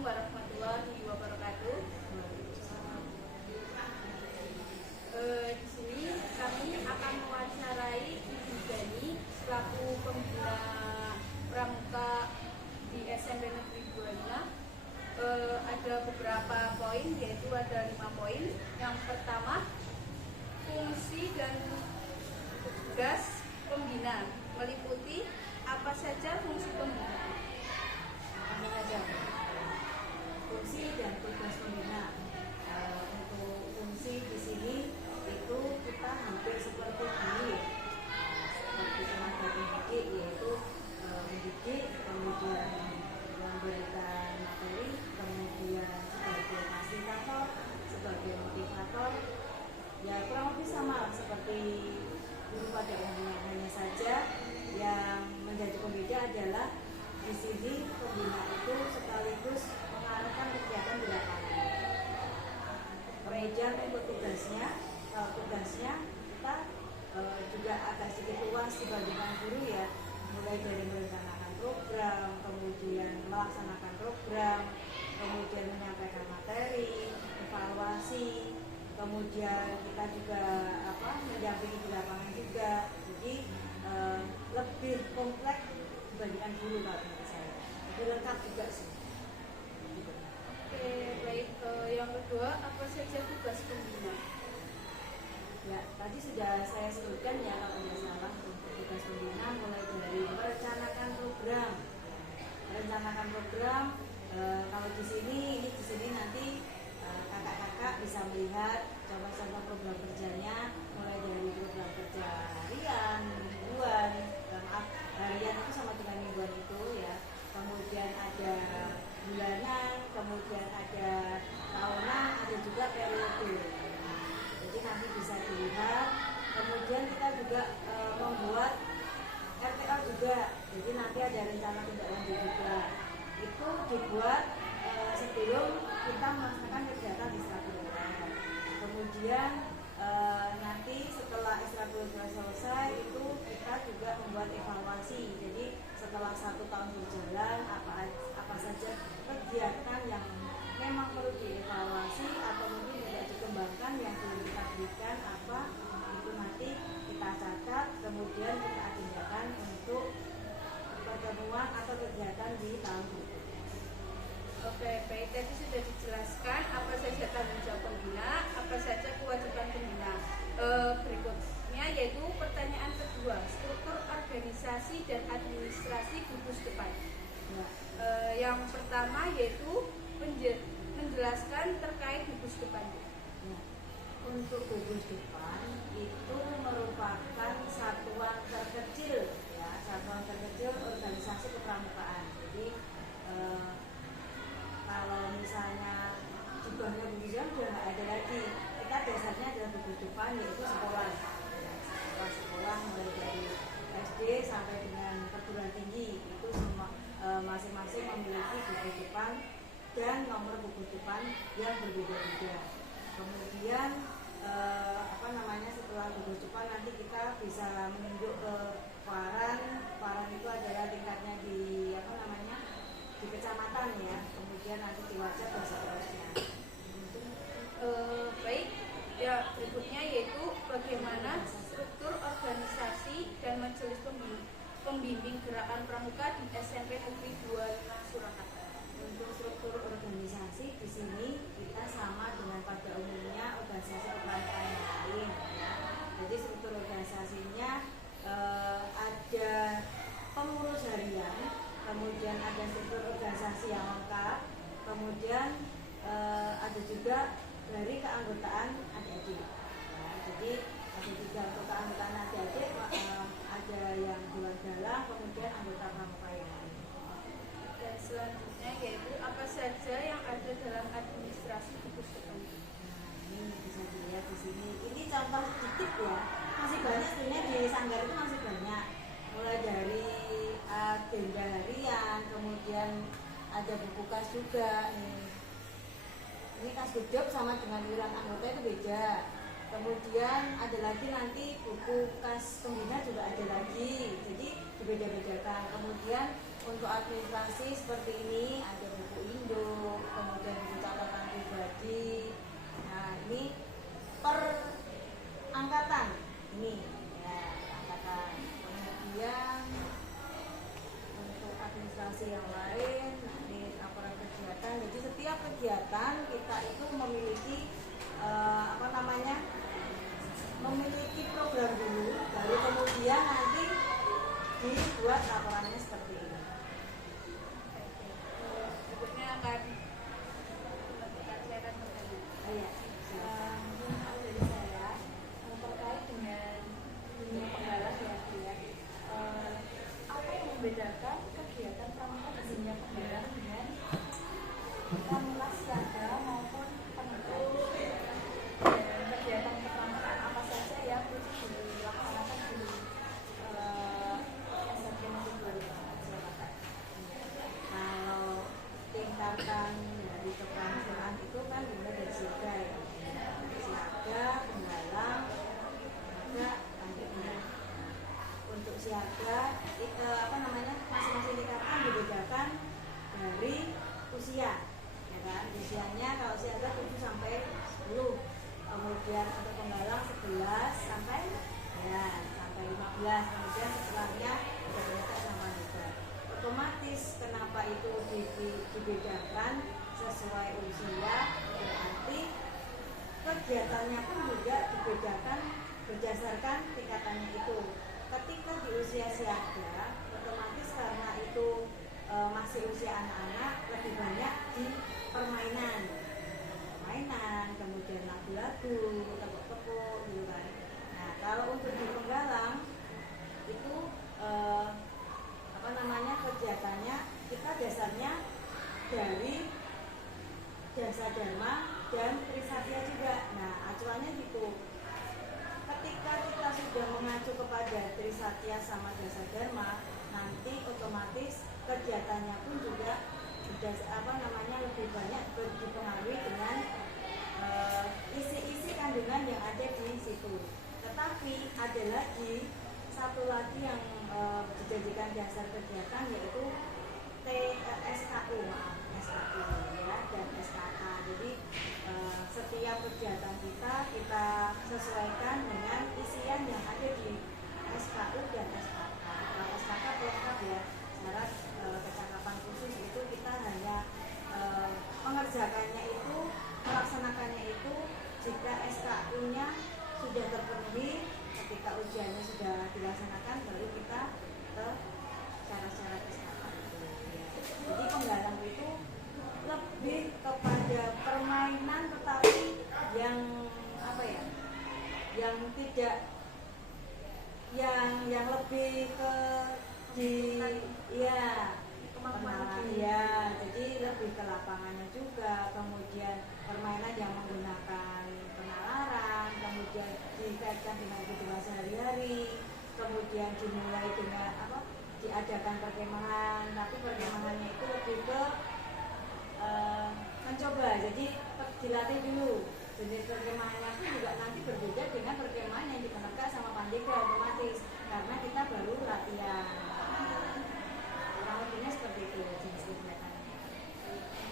Assalamualaikum warahmatullahi wabarakatuh. Di sini kami akan mewawancarai Ibu Gani selaku pembina pramuka di SMP Negeri 25. Ada beberapa poin, yaitu ada 5 poin. Yang pertama, fungsi dan tugas pembina, meliputi apa saja fungsi pembina. Kami saja fungsi dan tugas pembina. Untuk fungsi di sini itu kita hampir seperti guru, seperti tenaga pendidik, yaitu mendidik, kemudian memberikan materi, kemudian sebagai fasilitator, sebagai motivator. Ya kurang lebih sama seperti guru pada umumnya, hanya saja yang menjadi pembeda adalah di sini pembina itu sekaligus mengarahkan kegiatan di lapangan. Kemudian untuk tugasnya kita juga agak sedikit luas dibandingkan guru ya, mulai dari merencanakan program, kemudian melaksanakan program, kemudian menyampaikan materi, evaluasi, kemudian kita juga mendampingi di lapangan juga. Jadi lebih kompleks dibandingkan guru kalau menurut saya, lebih lengkap juga sih. Oke, baik. Yang kedua, apa saja tugas pembina? Ya, tadi sudah saya sebutkan ya kalau tidak salah, untuk tugas pembina mulai dari merencanakan program. Kalau di sini nanti kakak-kakak bisa melihat contoh-contoh program kerjanya, mulai dari program kerja harian, mingguan, harian itu sama dengan mingguan itu ya. Kemudian ada bulanan, kemudian ada tahunan, ada juga periode. Jadi nanti bisa dilihat. Kemudian kita juga membuat RTA juga. Jadi nanti ada rencana tindak lanjut juga. Itu dibuat sebelum kita melaksanakan kegiatan ekstrakurikuler. Kemudian nanti setelah ekstrakurikuler selesai itu kita juga membuat evaluasi. Jadi setelah 1 tahun berjalan, apa saja kegiatan yang memang perlu dievaluasi atau mungkin tidak dikembangkan, yang belum kita berikan itu nanti kita catat, kemudian kita agendakan untuk pertemuan atau kegiatan di tahun berikutnya. Oke, baik. Tadi sudah dijelaskan apa saja tanggung jawab pembina, apa saja kewajiban pembina. Berikutnya yaitu pertanyaan kedua, struktur organisasi dan administrasi gugus depan. Yang pertama yaitu menjelaskan terkait gugus depan. Untuk gugus depan itu merupakan satuan terkecil organisasi kepramukaan. Jadi kalau misalnya jumlahnya begitu sudah nggak ada lagi. Kita biasanya adalah gugus depan yaitu sekolah mulai dari SD sampai dengan perguruan tinggi, itu semua masing-masing memiliki gugus depan dan nomor gugus depan yang berbeda-beda. Kemudian setelah gugus depan nanti kita bisa menunjuk ke Paran itu adalah tingkatnya di kecamatan ya, kemudian nanti di Wajah dan seterusnya. Baik, ya berikutnya yaitu bagaimana struktur organisasi dan majelis pembimbing gerakan pramuka di SMP Negeri 25 Surakarta. Untuk struktur organisasi di sini kita sama dengan pada umumnya organisasi kepramukaan yang lain. Jadi struktur organisasinya ada pengurus harian, kemudian ada struktur organisasi yang lengkap, kemudian ada juga dari keanggotaan adik-adik. Jadi ada 3 untuk keanggotaan adik-adik, ada yang di luar dalam, kemudian anggota pramuka yang lain. Dan selanjutnya yaitu apa saja yang ada dalam administrasi gugus depan. Ini bisa dilihat di sini. Ini contoh sedikit ya. Masih banyak sebenarnya di Sanggar itu masih banyak. Mulai dari agenda harian, kemudian ada buku kas juga. Ini kas hidup sama dengan iuran anggota itu beda. Kemudian ada lagi nanti buku kas pembina juga ada lagi. Jadi dibeda-bedakan. Kemudian untuk administrasi seperti ini ada buku induk, kemudian buku catatan pribadi. Nah ini per angkatan ini ya angkatan. Kemudian untuk administrasi yang lain nanti laporan kegiatan. Jadi setiap kegiatan kita itu memiliki memiliki program dulu, baru kemudian nanti dibuat laporannya seperti ini. Berikutnya akan saya akan bertanya. Oh, iya. Mungkin kalau dari saya terkait dengan dunia penggalang ya Bu ya. Apa yang membedakan kegiatan pramuka di dunia penggalang dengan pramuka siaga maupun penggalang? Kegiatan kepramukaan apa saja yang dilaksanakan di SMK Negeri 2004? Kalau tingkatan dari kepramukaan itu kan mulai dari siaga ya, siaga, penggalang, ada lanjutnya. Untuk siaga masing-masing tingkatan dibedakan dari usia, ya kan? Usianya kalau siaga 7 sampai 10, kemudian untuk penggalang 11 sampai 15, kemudian setelahnya ada wanita sama wanita. Otomatis kenapa itu dibedakan sesuai usia, berarti kegiatannya pun juga dibedakan berdasarkan tingkatannya itu. Ketika di usia siaga, otomatis karena itu masih usia anak-anak, lebih banyak di permainan, kemudian lagu-lagu, tepuk-tepuk gitu kan. Nah kalau untuk di penggalang itu kegiatannya kita dasarnya dari jasa dharma dan trisatya juga. Nah acuannya gitu, ketika kita sudah mengacu kepada trisatya sama jasa dharma, nanti otomatis kegiatannya pun juga lebih banyak dipengaruhi dengan isi-isi kandungan yang ada di situ. Tetapi ada lagi satu lagi yang dijadikan dasar kegiatan, yaitu SKU ya, dan SKK. Jadi setiap kegiatan kita sesuaikan dengan isian yang ada di SKU dan SKK. Kalau SKK lengkap ya, syarat kecakapan khusus itu kita hanya mengerjakannya itu, melaksanakannya itu jika SKU-nya sudah terpenuhi, ketika ujiannya sudah dilaksanakan, baru kita ke syarat-syarat SKK itu. Jadi penggalang itu lebih kepada permainan, tetapi yang yang lebih ke kenalan ya, jadi lebih ke lapangannya juga, kemudian permainan yang menggunakan penalaran, kemudian dikaitkan dengan kehidupan sehari-hari, kemudian dimulai dengan diadakan perkemahan, tapi perkemahannya itu lebih ke mencoba, jadi dilatih dulu. Jenis perkemahannya pun juga nanti berbeda dengan perkemahan yang dipenegak sama Pandega otomatis, karena kita baru latihan. Kurang lebihnya seperti itu jenis kegiatannya.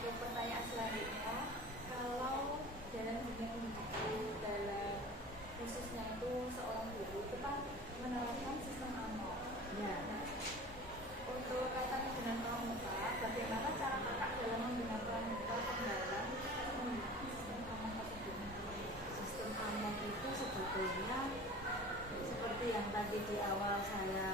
Untuk pertanyaan selanjutnya, kalau dalam dunia pendidikan, dalam khususnya itu seorang guru, kita menerapkan sistem AMO. Ya. Nah, untuk kaitan dengan pramuka, bagaimana cara kakak dalam menggunakan pramuka penggalang sistem AMO tersebut? Sistem AMO itu sebetulnya seperti yang tadi di awal saya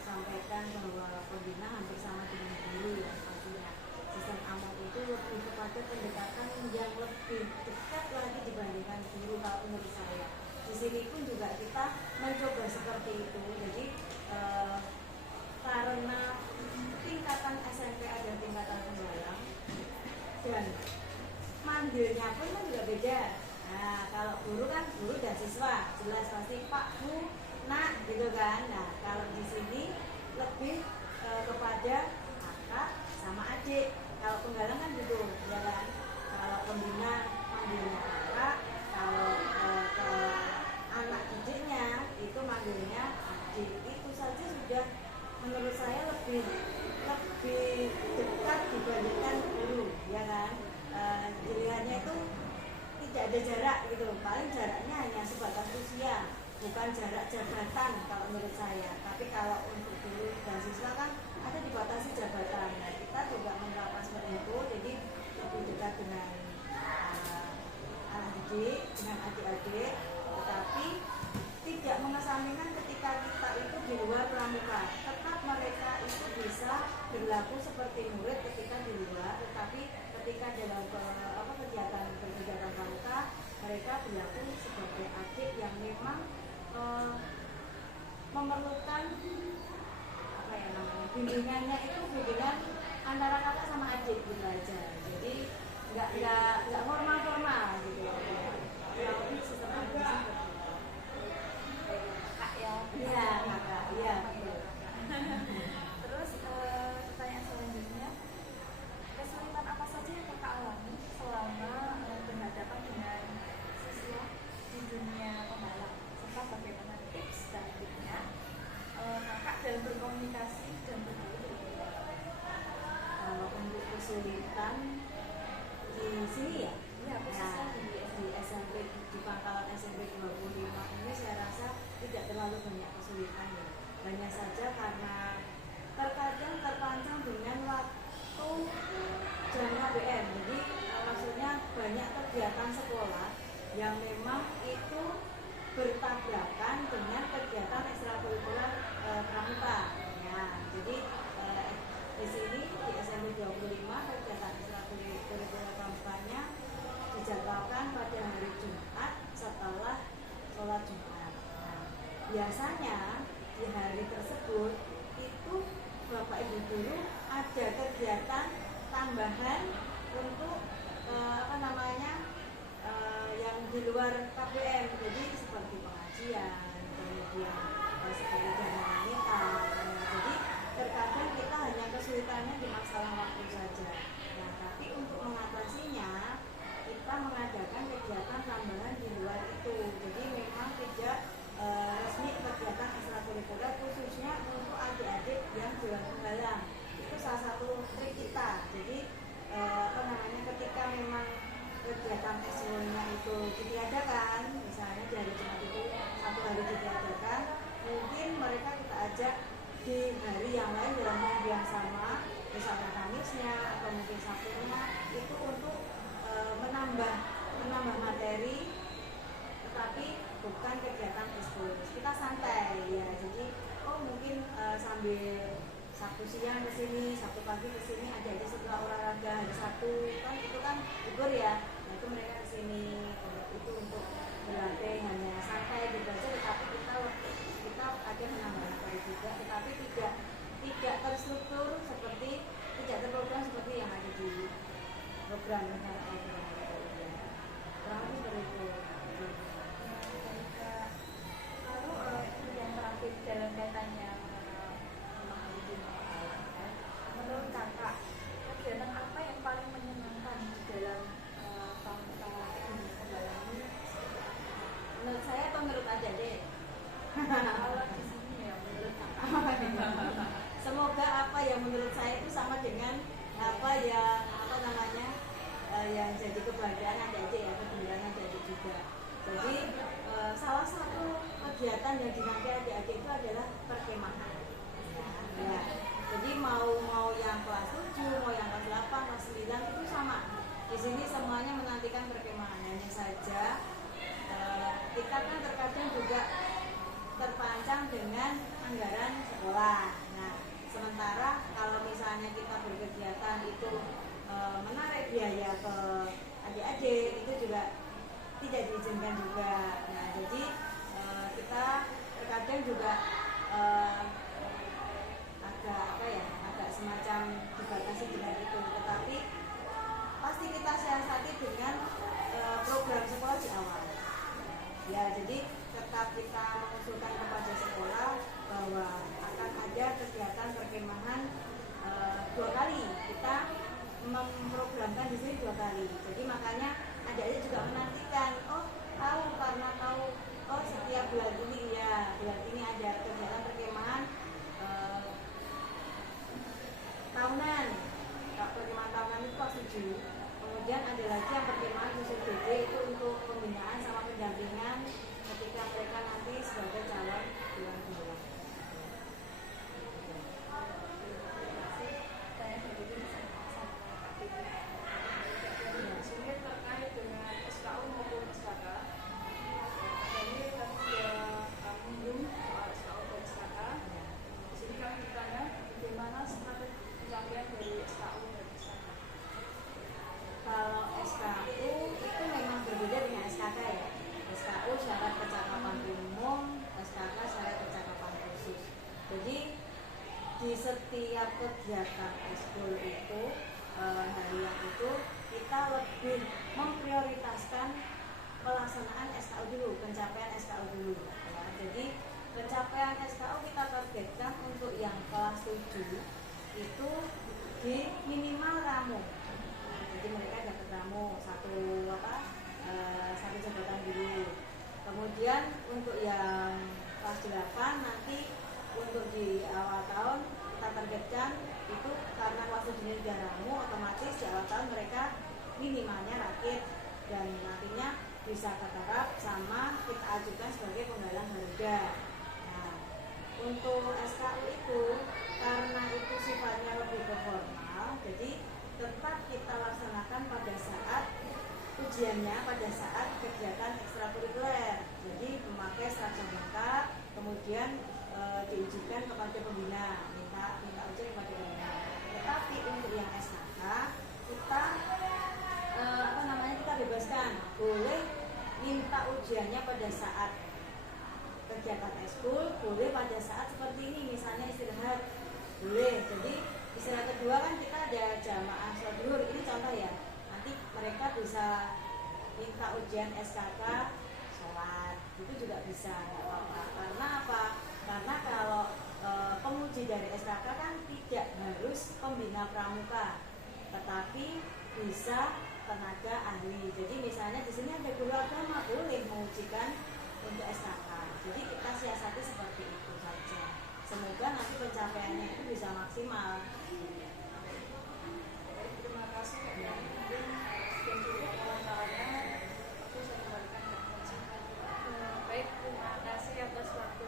sampaikan, bahwa pembina hampir sama dengan guru ya pastinya. Sistem AMO itu lebih kepada pendekatan yang lebih dekat lagi dibandingkan guru kalau menurut saya. Di sini pun juga kita mencoba seperti itu. Jadi karena tingkatan SMP ada tingkatan penggalang dan manggilnya pun kan juga beda. Nah kalau guru kan guru dan siswa jelas pasti Pak, Bu, Nak gitu kan. Nah kalau di sini lebih kepada kakak sama adik. Kalau penggalang kan gitu ya kan. Kalau pembina manggilnya kakak, kalau ke anak didiknya itu manggilnya adik. Itu saja sudah menurut saya lebih lebih dekat dibandingkan guru, ya kan? Pilihannya itu tidak ada jarak gitu, paling jaraknya hanya sebatas usia, bukan jarak jabatan kalau menurut saya. Tapi kalau untuk guru dan siswa kan ada dibatasi jabatan. Nah, kita juga menerapkan seperti itu, jadi lebih dekat dengan anak didik, dengan adik-adik, tetapi tidak mengesampingkan ketika kita itu di luar pramuka. Tetap mereka itu bisa berlaku seperti murid ketika di luar, tetapi ketika dalam kegiatan pramuka mereka berlaku sebagai adik yang memang memerlukan apa ya namanya, bimbingannya itu bimbingan antara kakak sama adik gitu aja. Jadi nggak formal gitu. Kalau ini sistemnya seperti Kak ya. iya kakak, iya betul. Terus pertanyaan selanjutnya, kesulitan apa saja yang kakak alami selama berhadapan dengan siswa di dunia pembalap, serta bagaimana tips dan triknya kakak dalam berkomunikasi dan bergaul? Kalau untuk kesulitan di sini ya, Ya, khususnya di SMP, di pangkalan SMP 25 ini saya rasa tidak terlalu banyak kesulitan ya. Hanya saja karena terkadang terpancang dengan waktu jam KBM. Jadi maksudnya banyak kegiatan sekolah yang memang itu bertabrakan dengan kegiatan ekstrakurikuler pramuka. Ya, jadi di sini di SMP 25 kegiatan ekstrakurikuler pramukanya dijadwalkan pada hari Jumat setelah sholat Jumat. Nah, biasanya di hari tersebut itu Bapak Ibu guru ada kegiatan tambahan untuk yang di luar KBM, jadi seperti pengajian, kemudian seperti jalan wanita. Jadi terkadang kita hanya kesulitannya di masalah waktu saja. Nah, tapi untuk mengatasinya kita mengadakan kegiatan tambahan di luar itu. Jadi memang tidak resmi kegiatan ekstrakurikuler khususnya untuk adik-adik yang jualan penggalang. Itu salah satu trik kita. Jadi ketika memang kegiatan ekstrakurikulernya itu ditiadakan, misalnya di hari Jumat itu satu hari ditiadakan, mungkin mereka kita ajak di hari yang lain dalam minggu yang sama, misalnya Kamisnya atau mungkin Sabtunya, itu untuk menambah materi, tetapi bukan kegiatan ekskul. Kita santai ya, jadi mungkin sambil Sabtu siang ke sini, Sabtu pagi ke sini, ada setelah olahraga hari Sabtu kan itu kan libur ya. Nah, itu mereka ke sini itu untuk berlatih hanya santai gitu aja, tetapi kita ada menambah materi juga, tetapi tidak terstruktur seperti, tidak terprogram seperti yang ada di program rencana program. Kurang lebih seperti itu. Lalu yang terakhir dalam kaitannya menurut kakak, kegiatan apa yang paling menyenangkan di dalam pramuka dunia pembalap ini? Menurut saya atau menurut adik-adik? Kalau di sini ya menurut kakak. Semoga apa yang menurut saya itu sama dengan apa yang yang jadi kebahagiaan adik-adik ya, kegembiraan adik-adik juga. Jadi salah satu kegiatan yang dinanti adik-adik itu adalah perkemahan. Ya. Jadi mau yang kelas 7, mau yang kelas 8, kelas 9 itu sama. Di sini semuanya menantikan perkemahan. Hanya saja kita kan terkadang juga terpancang dengan anggaran sekolah. Nah, sementara kalau misalnya kita berkegiatan itu menarik biaya ke adik-adik, itu juga tidak diizinkan juga. Nah, jadi kita terkadang juga agak semacam dibatasi dengan itu. Tetapi pasti kita siasati dengan program sekolah di awal. Ya, jadi tetap kita mengusulkan kepada sekolah bahwa akan ada kegiatan perkemahan 2 kali. Kita memprogramkan di sini 2 kali. Jadi makanya adik-adik juga menantikan, karena tahu setiap bulan ini ada kegiatan perkemahan 7. Kemudian ada lagi yang pertimbangan khusus DD itu untuk pembinaan sama pendampingan ketika mereka nanti sebagai calon dewan guru. Saya sendiri sini terkait dengan SKU maupun SKK. Ini kan sudah menyinggung soal SKU dan SKK. Di sini kami bertanya bagaimana strategi pencapaian dari SKU dan SKK. Kalau SKU itu memang berbeda dengan SKK ya. SKU syarat percakapan umum, SKK syarat percakapan khusus. Jadi di setiap kegiatan eskul itu harian itu kita lebih memprioritaskan pelaksanaan SKU dulu, pencapaian SKU dulu. Ya. Jadi pencapaian SKU kita targetkan untuk yang kelas 7 itu di minimal ramu. Jadi mereka dapat ramu satu jabatan dulu. Kemudian untuk yang kelas 8 nanti untuk di awal tahun kita targetkan itu karena kelas 7 ini sudah ramu, otomatis di awal tahun mereka minimalnya rakit dan nantinya bisa kegarap sama kita ajukan sebagai penggalang Garuda. Nah, untuk SKU itu karena itu sifatnya lebih ke formal, jadi tetap kita laksanakan pada saat ujiannya, pada saat kegiatan ekstrakurikuler. Jadi memakai seragam lengkap, kemudian diujikan kepada pembina, minta ujian kepada pembina. Tetapi untuk yang SKK kita kita bebaskan, boleh minta ujiannya pada saat kegiatan eskul, boleh pada saat seperti ini, misalnya istirahat, boleh. Jadi istirahat kedua kan kita ada jamaah sholat zuhur, ini contoh ya. Nanti mereka bisa minta ujian SKK sholat, itu juga bisa, nggak apa-apa. Karena apa? Karena kalau penguji dari SKK kan tidak harus pembina pramuka, tetapi bisa tenaga ahli. Jadi misalnya di sini ada guru agama, boleh mengujikan untuk SKK. Jadi kita siasati seperti itu saja. Semoga nanti pencapaiannya itu bisa maksimal. Terima kasih dan juga kawan-kawannya. Baik, terima kasih atas waktu